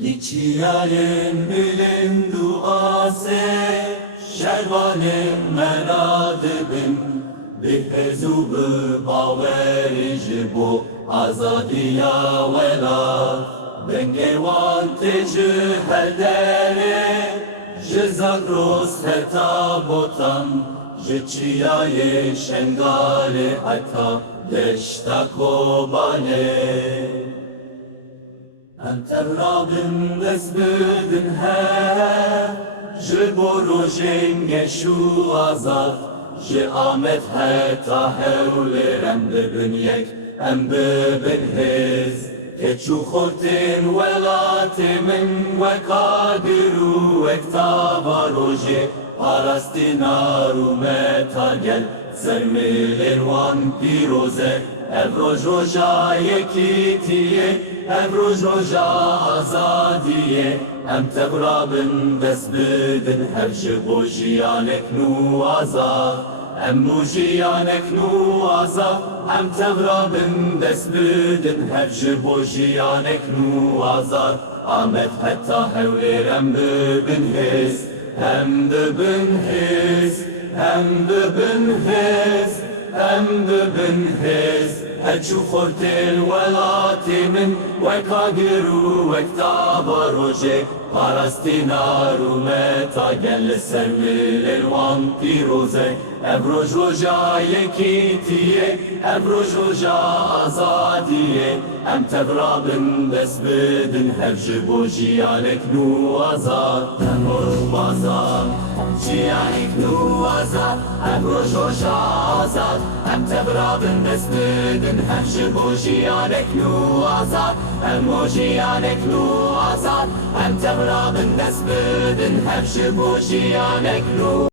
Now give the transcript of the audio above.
Liçiyalim bilin duası, şervanim meradibim, bihezubı baverici bu azadiya vela. Bengewan tecü heldere, jizagros hetabotan, jiçiyaye şengale hatta deşta kobane. أنت الرابن بسبدن ها جبرو جنگشو آزاد جي آمد هتا هولرم ببن یک ام ببن هز كتشو خورتين ولاتي من وكادرو وكتابارو جي پارستینارو متا گل زرمیلروان پیروزه ابروج روژا یکیتیه ابروج روژا آزادیه ام تبرابن بس بدن هر جبو جیانک نو آزاد ام مو جیانک نو آزاد ام تبرابن بس بدن هر جبو جیانک نو آزاد آمد حتی هولرم ببن هز هم ببن هز هم ببن هز هم ببن هز هتشو خورت الولاتي من وكاقرو وكتاب روجي پارستینارو متا گل سرمل الوان پیروزه ابروج روژا یکیتیه ابروج روژا آزادیه ام تبرابن بس بدن هر جبو جیانک نو آزاد امروز آزاد جیانک نو آزاد ابروج روژا آزاد ام تبرابن بس بدن هر جبو جیانک نو آزاد امو جیانک نو آزاد ام تبرابن بس بدن هر جبو جیانک نو